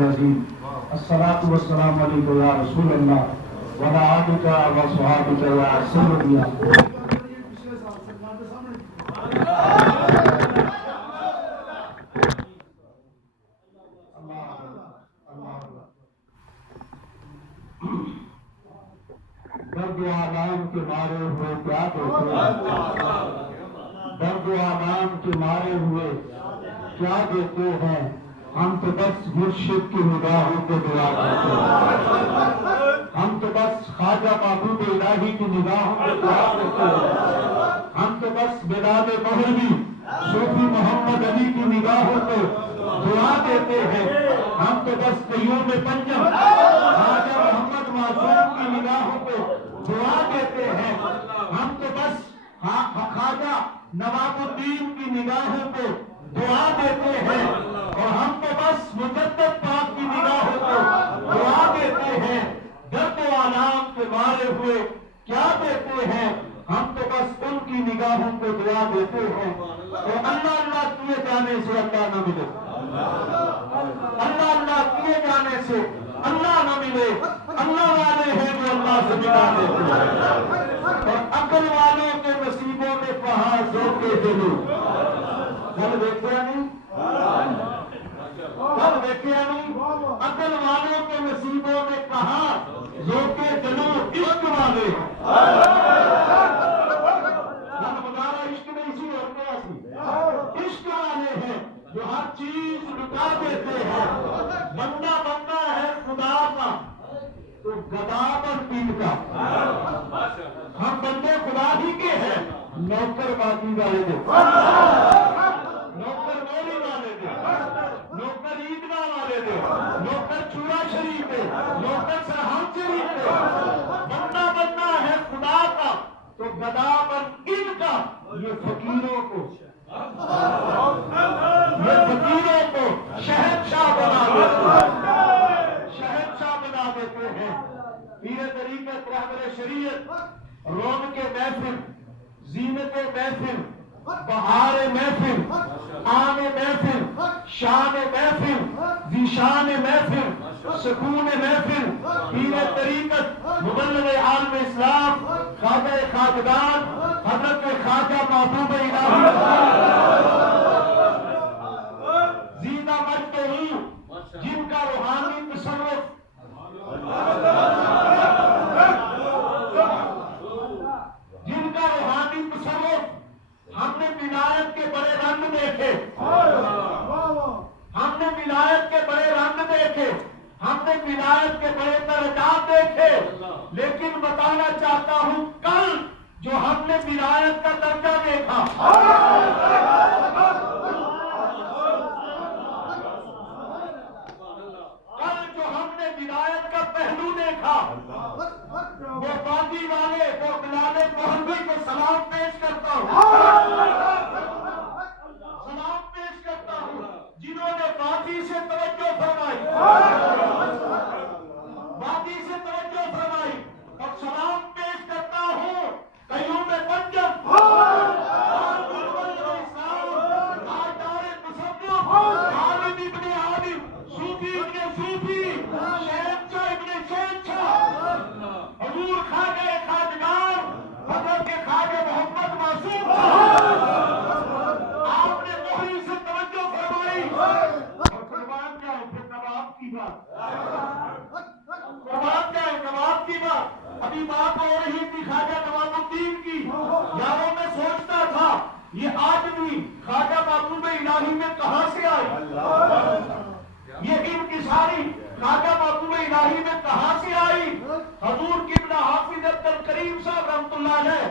العظیم الصلاۃ والسلام علیک یا رسول اللہ وعلی آلک و صحابک یا سیدنا درد و آلام کے مارے ہوئے کیا دیتے ہیں، درد و آلام کے مارے ہوئے کیا دیتے ہیں، ہم تو بس مرشد کی نگاہوں کو دعا دیتے ہیں، ہم تو بس خواجہ محبوب الہی کی نگاہوں کو دعا دیتے ہیں، ہم تو بس بلال مغربی صوفی محمد علی کی نگاہوں کو دعا دیتے ہیں، ہم تو بس قیوم پنجم خواجہ محمد معصوم کی نگاہوں کو دعا دیتے ہیں، ہم تو بس خواجہ نواب الدین کی نگاہوں کو دعا دیتے ہیں، اور ہم تو بس مجدد پاک کی نگاہوں کو دعا دیتے ہیں، درد و آلام کے مارے ہوئے کیا دیتے ہیں، ہم تو بس ان کی نگاہوں کو دعا دیتے ہیں، تو اللہ اللہ کیے جانے سے اللہ نہ ملے، اللہ اللہ کیے جانے سے اللہ نہ ملے، اللہ والے ہیں جو اللہ سے ملا دیتے ہیں، اور عقل والوں کے نصیبوں میں کہاں ذوق دلو، کل دیکھا نہیں، کل دیکھا نہیں، عقل والوں کے نصیبوں میں کہاں ذوق دلو، عشق والے عشق میں اسی اور کیا سی، عشق والے ہیں جو ہر چیز لٹا دیتے ہیں، بندہ بندہ ہے خدا کا تو گدا پر تین کا، ہم بندے خدا ہی کے ہیں، نوکر باقی والے دے، نوکر مولی والے دے، نوکر عیدگاہ والے دے، نوکر چورا شریف دے، نوکر سرحد شریف دے، بندہ بندہ ہے خدا کا تو گدا پر ان کا، یہ فقیروں کو شہنشاہ بنا دیتے ہیں، شہنشاہ بنا دیتے ہیں، پیر طریقت رہبر شریعت، رون کے محفل، زینت محفل، بہار محفل، آن محفل، شان محفل، ذیشان محفل، سکون محفل، پیر طریقت مبلغ عالم اسلام خواجہ خواجگان حضرت خواجہ محبوب الہی زیدہ مجدہو، جن کا روحانی تصرف ہم نے ولایت کے بڑے رنگ دیکھے، ہم نے ولایت کے بڑے رنگ دیکھے، ہم نے ولایت کے بڑے درجات دیکھے، لیکن بتانا چاہتا ہوں کل جو ہم نے ولایت کا درجہ دیکھا، کل جو ہم نے ولایت کا پہلو دیکھا، وہ وادی والے، وہ بلال محمدی کو سلام پیش کرتا ہوں، سلام پیش کرتا ہوں، جنہوں نے وادی سے توجہ فرمائی، وادی سے توجہ فرمائی، اور سلام پیش کرتا ہوں قیوم پنجم عالم ابن عالم، صوفی ابن صوفی، شہنشاہ ابن شہنشاہ، حضور خواجہ خواجگان حضرت خواجہ محمد معصوم آپ نے وحی سے توجہ فرمائی، اور قربان جائے پھر نواب کی بات، قربان جائے نواب کی بات، ابھی بات ہو رہی تھی خواجہ نواب الدین کی، یاروں میں سوچتا تھا یہ آدمی خواجہ محبوب الہی میں کہاں سے آئی، یہ انکساری خواجہ محبوب الہی میں کہاں سے آئی، حضور قبلہ حافظ عبد الکریم صاحب رحمۃ اللہ علیہ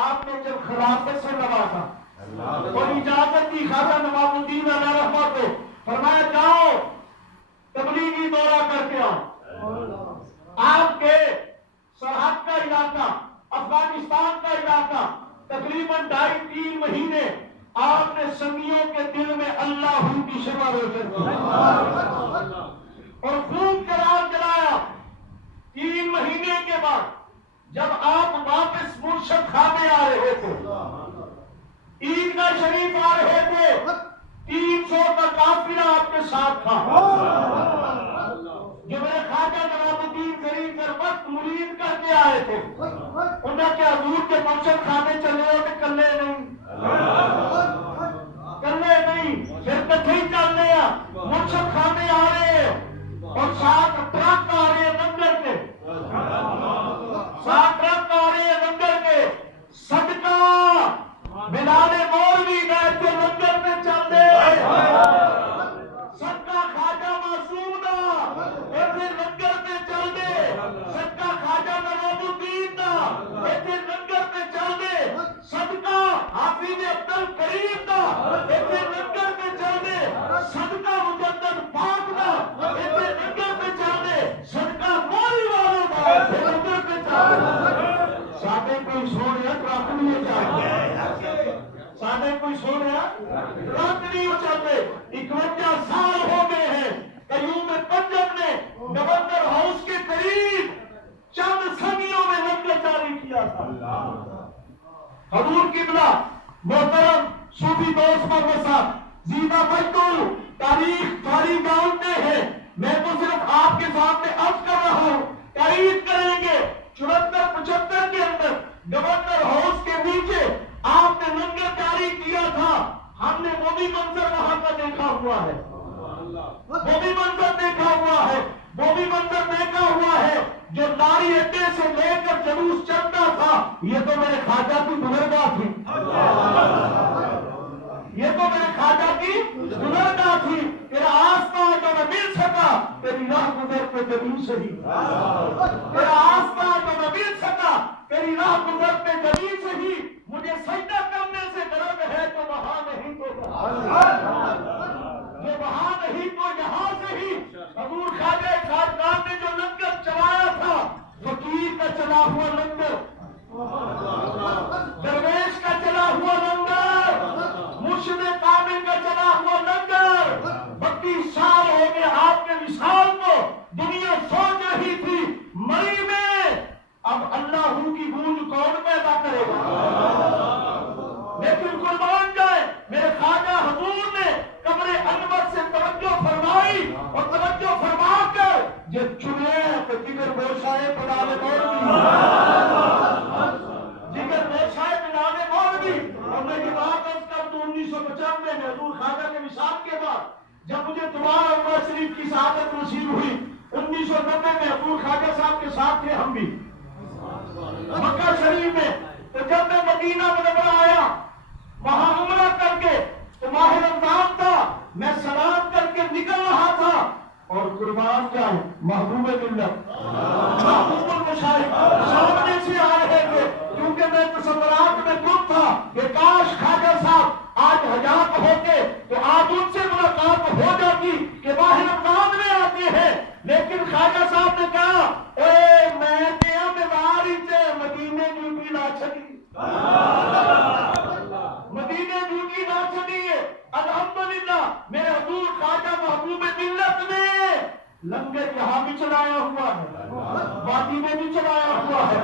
آپ نے جب خلافت سے نوازا اور اجازت دی خواجہ نواب الدین علیہ رحمہ کو، فرمایا جاؤ تبلیغی دورہ کر کے آؤ، آپ کے سرحد کا علاقہ، افغانستان کا علاقہ تقریباً 2.5-3 مہینے آپ نے سنگیوں کے دل میں اللہ کی شمع روشن کی اور خوب چراغ جلایا۔ 3 مہینے کے بعد جب آپ واپس مرشد خانے آ رہے تھے، عیدگاہ شریف آ رہے تھے، 300 کا قافلہ آپ کے ساتھ تھا، مرید کر کے آئے تھے انہیں کہ حضور کے مرشد خانے چلے ہو کہ کلے نہیں پھر کتھے ہی چلنے ہیں مرشد خانے آ رہے ہیں اور ساتھ ٹرک آ رہے ہیں لنگر کے ساتھ ٹرک آ رہے ہیں لنگر کے صدقہ بلال مولوی بیٹھ کے لنگر میں چل دے صدقہ خواجہ معصوم دا ایتھے لنگر میں چل دے صدقہ خواجہ نواب الدین دا ایتھے لنگر میں چل دے صدقہ حافظ عبد الکریم دا ایتھے لنگر میں چل دے صدقہ مجدد پاک دا ایتھے لنگر میں چل دے صدقہ مولوی والوں دا ایتھے لنگر میں چل دے ساڈے کوئی سونے ٹرک نہیں چلتے ساڈے کوئی سونے ٹرک نہیں چلتے 51 سال ہو گئے ہیں قیوم پنجاب نے گورنر ہاؤس کے قریب چند سنگیوں میں لنگر جاری کیا تھا حضور قبلہ محترم صوفی دوست محمد صاحب زیدہ مجدول تاریخ جاری جانتے ہیں میں تو صرف آپ کے سامنے عرض کر رہا ہوں تائید کریں گے 74-75 کے اندر گورنر ہاؤس کے نیچے آپ نے لنگر جاری کیا تھا ہم نے وہ بھی منظر وہاں کا دیکھا ہوا ہے وہ بھی منظر دیکھا ہوا ہے وہ بھی منظر دیکھا ہوا ہے جو ناری اڈے سے لے کر جلوس چلتا تھا یہ تو میرے خواجہ کی گزرگاہ تھی یہ تو میرے خواجہ کی گزرگاہ تھی تیرا آستہ جو نہ مل سکا تیری راہ گزر پہ زمین سے ہی تیرا آستہ جو نہ مل سکا تیری راہ گزر پہ زمین سے ہی مجھے سجدہ کرنے سے درد ہے تو وہاں نہیں تو یہ وہاں نہیں تو یہاں سے ہی حضور خواجہ خاقان نے جو لنگر چلایا تھا فقیر کا چلا ہوا لنگر درویش کا چلا ہوا لنگر مرشد کامل کا چلا ہوا لنگر 32 سال ہو گئے آپ کے وصال کو دنیا سوچ رہی تھی مری میں اب اللہ کی گونج کون پیدا کرے گا لیکن قربان جائے میرے خواجہ حضور نے قبر انور سے توجہ فرمائی اور توجہ فرما کر یہ چنے تو جگر موشائے بلال مولوی جگر موشائے بلال مولوی اور میں یہ بات عرض کر دوں 1995 میں حضور خواجہ کے وصال کے بعد جب مجھے دوبارہ عمرہ شریف کی سعادت نصیب ہوئی 1990 میں حضور خواجہ صاحب کے ساتھ تھے ہم بھی مکہ شریف میں تو جب میں مدینہ منورہ آیا وہاں عمرہ کر کے تو ماہ رمضان تھا میں سلام کر کے نکل رہا تھا اور قربان جائے محبوب ملت محبوب المشاہد سامنے سے آ رہے تھے کیونکہ میں تصورات میں گم تھا کہ کاش خواجہ صاحب آج حجاب ہوتے تو آج ان سے ملاقات ہو جاتی کہ ماہ رمضان میں آتے ہیں لیکن خواجہ صاحب نے کہا اے میں دیا بیماری سے مدینے ڈیوٹی نہ چھڑی مدینے ڈیوٹی نہ چھڑی الحمدللہ میرے حضور خواجہ محبوب ملت نے لنگر یہاں بھی چلایا ہوا ہے وادی میں بھی چلایا ہوا ہے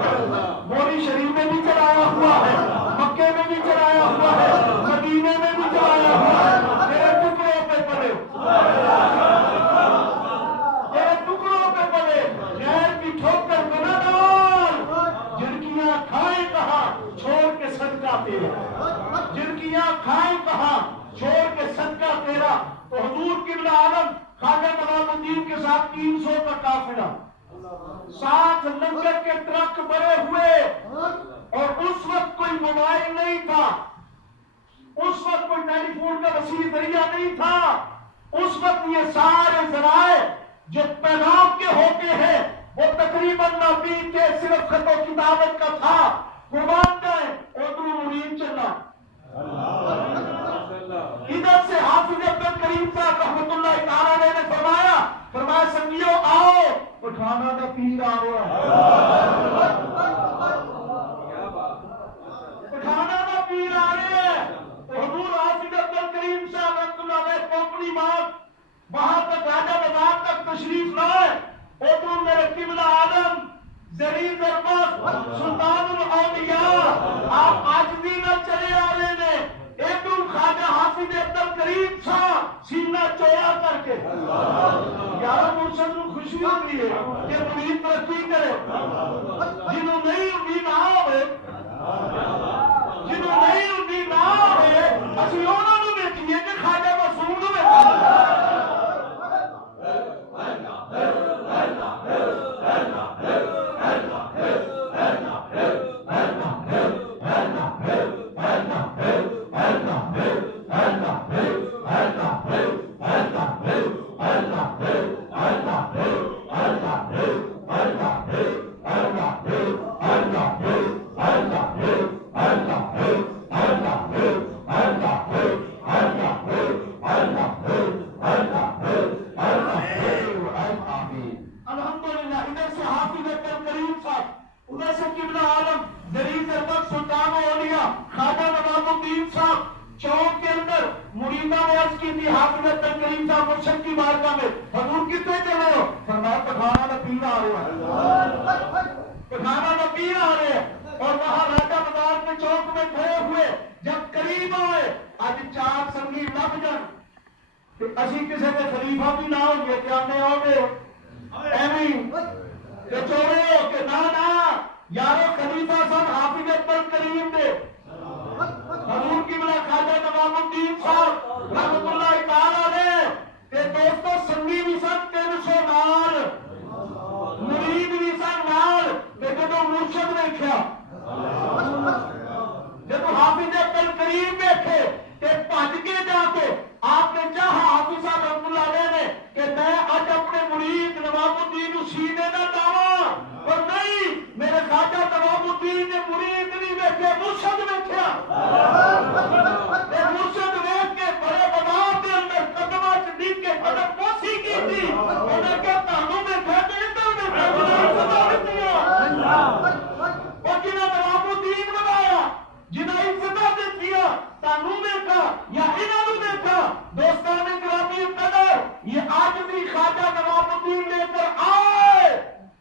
موری شریف میں بھی چلایا ہوا ہے مکے میں بھی چلایا ہوا ہے مدینے میں بھی چلایا ہوا ہے میرے ٹکڑوں پہ پڑے میرے ٹکڑوں پہ پڑے غیر کی ٹھوکر بنا ڈال جھڑکیاں کھائیں کہاں چھوڑ کے صدقہ تیرا جھڑکیاں کھائیں کہاں چھوڑ کے صدقہ تیرا تو حضور قبلہ عالم خواجہ نواب الدین کے ساتھ 300 کا قافلہ ساتھ لنگر کے ٹرک بھرے ہوئے اور اس وقت کوئی موبائل نہیں تھا اس وقت کوئی ٹیلی فون کا وسیع ذریعہ نہیں تھا اس وقت یہ سارے ذرائع جو پیغام کے ہوتے ہیں وہ تقریباً نبی کے صرف خط و کتابت کا تھا قربان جائے اردو مرید چلنا ادھر سے حافظ عبد الکریم صاحب رحمۃ اللہ تعالیٰ نے فرمایا سنگیو آؤ پٹھانا کا پیر آ رہا ہے پٹھانا کا پیر آ رہے ہیں تو حضور حافظ عبد الکریم صاحب رحمۃ اللہ علیہ کمپنی بات وہاں تک راجہ بازار تک تشریف لائے ادھر میرے قبلہ عالم زرین دربخت سلطان الاولیاء آپ عاجزی نہ چلے آ رہے نے ایک خواجہ حافظ عبد الکریم صاحب سینہ چوڑا کر کے یارو مرشد کو خوش خوشی ہوتی ہے کہ مرید ترقی کرے. جنہوں نہیں امید آئے اسی انہوں نے دیکھیے کہ خواجہ معصوم نے اسی کسی کے خلیفہ بھی نہ ہو گے کہ آنے ہو گے ایمین کہ چورے ہو کہ نا یارو خلیفہ صاحب حافظ اکبر کریم دے حضور کی بلا خواجہ نواب الدین صاحب رحمت اللہ تعالیٰ علیہ کہ دوستو سنگی بھی سن 300 نال مرید بھی سن نال کہ جدو مرشد دیکھا جدو حافظ اکبر کریم دیکھے کہ بھج کے جا کے آپ نے چاہا حافظ صاحب رحمت اللہ علیہ نے کہ میں آج اپنے مرید نواب الدین سینے نہ داواں اور نہیں میرے خواجہ نواب الدین نے مرید نہیں دیکھے مرشد دیکھا مرشد دیکھ کے بڑے بازار کے اندر قدمہ چڑھ کے قدم پوسی کی تھی انہوں نے کہا تانوں میں کہتے ہیں تو انہیں عزت دیا اور جنہیں نواب الدین بنایا جنہیں عزت دیا تانوں میں کہا یا انہوں نے کہا دوستان گرامی قدر یہ آج بھی خواجہ نواب الدین لے کر آئے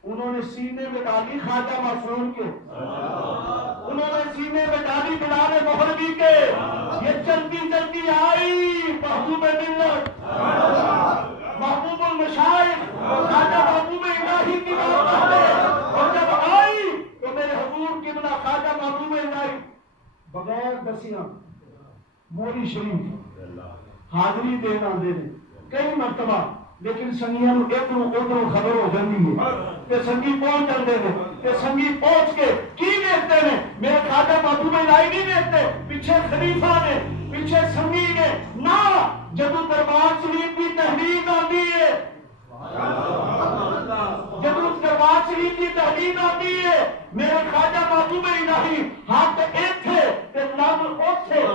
انہوں نے سینے میں ڈالی خواجہ معصوم کے انہوں نے سینے میں ڈالی بلال مہربی کے یہ چلتی چلتی آئی محبوب ملت محبوب المشائخ خواجہ محبوب الہی کی بات پہلے اور جب آئی تو میرے حضور کی بنا خواجہ محبوب الہی بغیر دسیاں مولی شریف حاضری دینا دینے کئی مرتبہ لیکن سنگیاں ادھر ادھر خبر ہو جاتی ہے کہ سنگی پہنچ جاتے ہیں کہ سنگی پہنچ کے کی دیکھتے ہیں میرے خواجہ محبوب الہی نہیں دیکھتے پیچھے خلیفہ نے پیچھے سنگی نے نہ جدو دربار شریف کی تحریر آتی ہے جدو دربار شریف کی تحریر آتی ہے میرے خواجہ محبوب الہی ہاتھ ایتھے تے لب اوتھے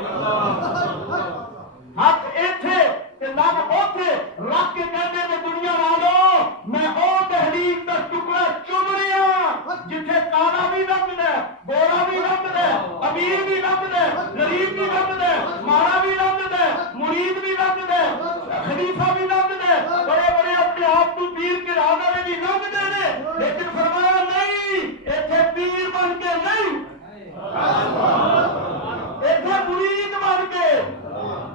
ہاتھ ایتھے تے لب اوتھے رکھ کے کہتے ہیں دنیا والوں میں او تحریر دا ٹکڑا چن رہا جتھے کالا بھی رب دے گورا بھی رب دے امیر بھی رب دے غریب بھی رب دے مارا بھی رب دے مرید بھی رب دے خلیفہ بھی رب دے بڑے بڑے اپنے آپ کو پیر کے رانا بھی رب دے لیکن فرمایا نہیں ایتھے پیر بن کے نہیں ایتھے مرید بن کے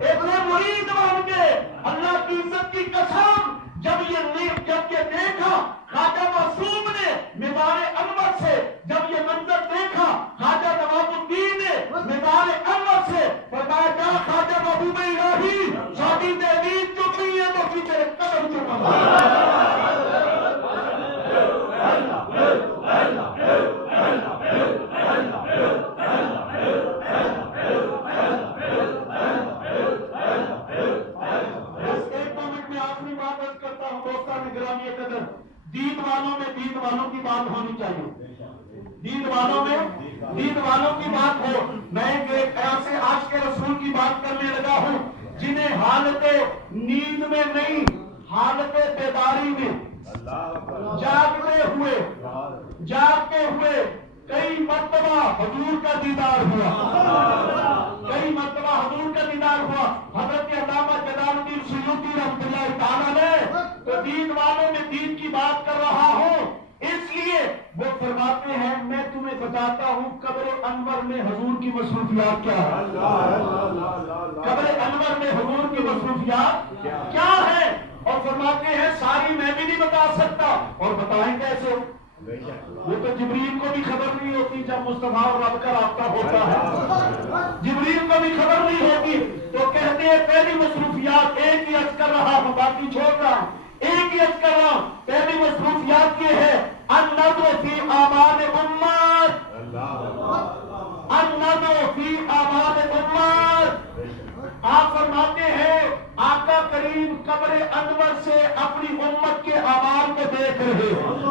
ایتھے مرید بن کے اللہ کی عزت کی قسم جب یہ دیکھا خواجہ معصوم نے مزار انور سے جب یہ منظر دیکھا خواجہ نواب الدین نے مزار انور سے فرمایا جا خواجہ محبوب الہی شادی تحریر چپ رہی ہے تو کی تیرے قدم چکا دین والوں کی بات ہونی چاہیے دین والوں کی بات ہو میں ایسے آج کے رسول کی بات کرنے لگا ہوں جنہیں حالت نیند میں نہیں حالت بیداری میں جاگتے ہوئے کئی مرتبہ حضور کا دیدار ہوا حضرت علامہ جلال الدین سیوطی رحمۃ اللہ تعالیٰ نے تو دین والوں میں دین کی بات کر رہا ہوں اس لیے وہ فرماتے ہیں میں تمہیں بتاتا ہوں قبر انور میں حضور کی مصروفیات کیا ہے قبر انور میں حضور کی مصروفیات کیا ہے اور فرماتے ہیں ساری میں بھی نہیں بتا سکتا وہ تو جبریل کو بھی خبر نہیں ہوتی جب مصطفیٰ اور رب کا رابطہ ہوتا ہے، جبریل کو بھی خبر نہیں ہوتی، تو کہتے ہیں پہلی مصروفیات ایک ہی عرض کر رہا ہوں، باقی چھوڑ رہا ہوں، ایک ہی عرض کر رہا ہوں، پہلی مصروفیات یہ ہے النظر فی اعمال امت، النظر فی اعمال امت۔ آپ فرماتے ہیں آقا کریم قبر انور سے اپنی امت کے اعمال کو دیکھ رہے ہیں،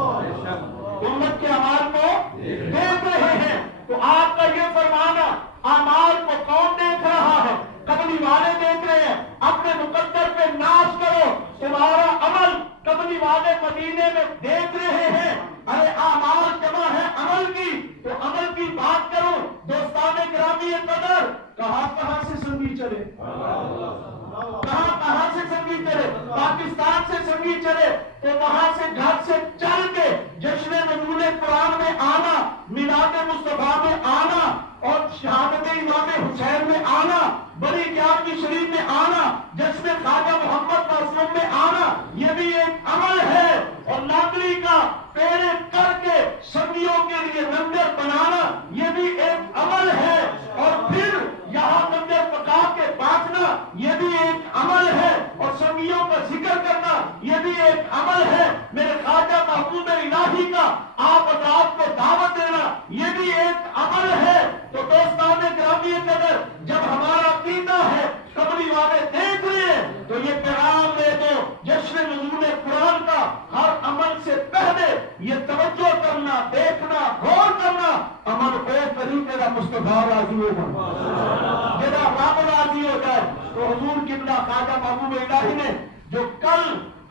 امت کے اعمال کو دیکھ رہے ہیں۔ تو آپ کا یہ فرمانا اعمال کو کون دیکھ رہا ہے؟ قبلی والے دیکھ رہے ہیں۔ اپنے مقدر پہ ناز کرو، تمہارا عمل قبلی والے مدینے میں دیکھ رہے ہیں۔ ارے اعمال جمع ہے عمل کی، تو عمل کی بات کروں دوستان گرامی قدر، کہاں سے سنگی چلے، کہاں سے سنگی چلے، پاکستان سے سنگی چلے تو وہاں سے گھر سے چل کے جشن نزول قرآن میں آنا، میلاد مصطفیٰ میں آنا اور شہادت امام حسین میں آنا، بڑی گیارہویں شریف میں آنا، جشن خواجہ محمد معصوم میں آنا، یہ بھی ایک عمل ہے۔ اور لاکڑی کا پیڑے کر کے سنگیوں کے لیے لنگر بنانا، یہ بھی ایک عمل ہے۔ اور پھر یہاں لنگر پکا کے بانٹنا، یہ بھی ایک عمل ہے۔ اور سنگیوں کا ذکر کرنا، یہ بھی ایک عمل ہے۔ میرے خواجہ محبوب الہی کا آپ حضرات کو دعوت دینا، یہ بھی ایک عمل ہے۔ تو دوستان گرامی قدر، جب ہمارا عقیدہ ہے قبری والے دیکھ رہے ہیں، تو یہ پیغام لے دو جشن نزول قرآن کا ہر عمل سے پہلے یہ توجہ کرنا، دیکھنا، غور کرنا، عمل او کری تیرا مصطفیٰ راضی ہوگا، تیرا رب راضی ہو جائے۔ تو حضور قبلہ خواجہ محبوب الہی نے جو کل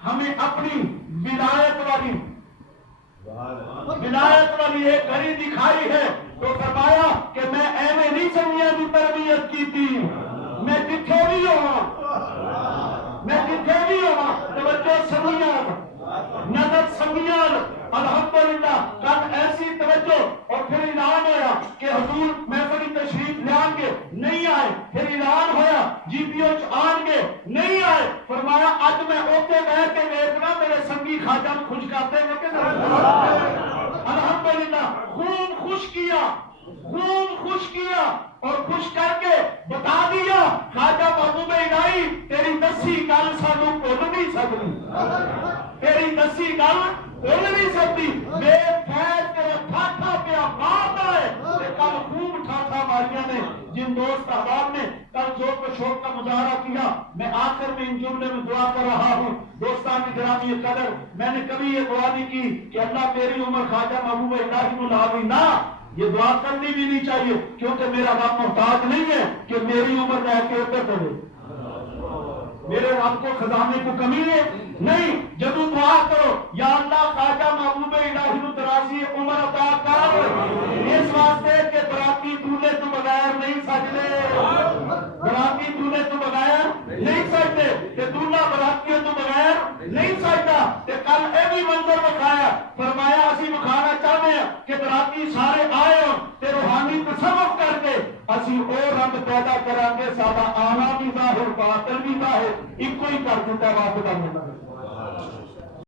ہمیں اپنی ولایت والی ایک گھڑی دکھائی ہے، تو فرمایا کہ میں ایویں نہیں سنگیاں کی تربیت کی تھی، میں جتھے بھی ہوا، میں جتھے بھی ہوا توجہ سنگیاں، نظر سنگیاں، الحمدللہ کل ایسی توجہ۔ اور پھر اعلان ہوا کہ حضور محفلی تشریف لے آن گے، نہیں آئے، پھر اعلان ہوا جی پی او آن گے، نہیں آئے، فرمایا اج میں اوتے بیٹھ کے دیکھنا میرے سنگی خواجہ خوش کرتے ہیں کہ الحمدللہ خوب خوش کیا، خوب خوش کیا، اور خوش کر کے بتا دیا خواجہ محبوب الہی تیری دسی گل سانو بھول نہیں سکتی، تیری دسی گل بھول نہیں سکتی، بے فیض تیرا ٹھاٹھا پیا مارتا ہے۔ کل خوب ٹھاٹھا ماریاں نے جن دوست احباب نے کل ذوق و شوق کا مظاہرہ کیا۔ میں آخر میں ان جملے میں دعا کر رہا ہوں دوستان گرامی قدر، میں نے کبھی یہ دعا نہیں کی کہ اللہ میری عمر خواجہ محبوب الہی کو لاوی، نہ، یہ دعا کرنی بھی نہیں چاہیے، کیونکہ میرا رب محتاج نہیں ہے کہ میری عمر رہ کے ادھر کرے، میرے رب کو خزانے کو کمی ہے نہیں۔ جب دعا کرو یا اللہ خواجہ محبوب الہی کو درازی عمر عطا کر، اس واسطے کہ براتی دولے تو بغیر نہیں سجدے، براتی دولے تو بغیر نہیں سجدے، کہ دولہ براتیوں تو بغیر نہیں سجدہ۔ کہ کل اے بھی منظر بکھایا، فرمایا اسی بکھانا چاہتے ہیں کہ براتی سارے آئے ہوں تے روحانی تصوف کر کے اسی اور رنگ پیدا کریں گے، سارا آنا بھی ظاہر باطل بھی ظاہر ایک ہی کر دیتا ہے، واپس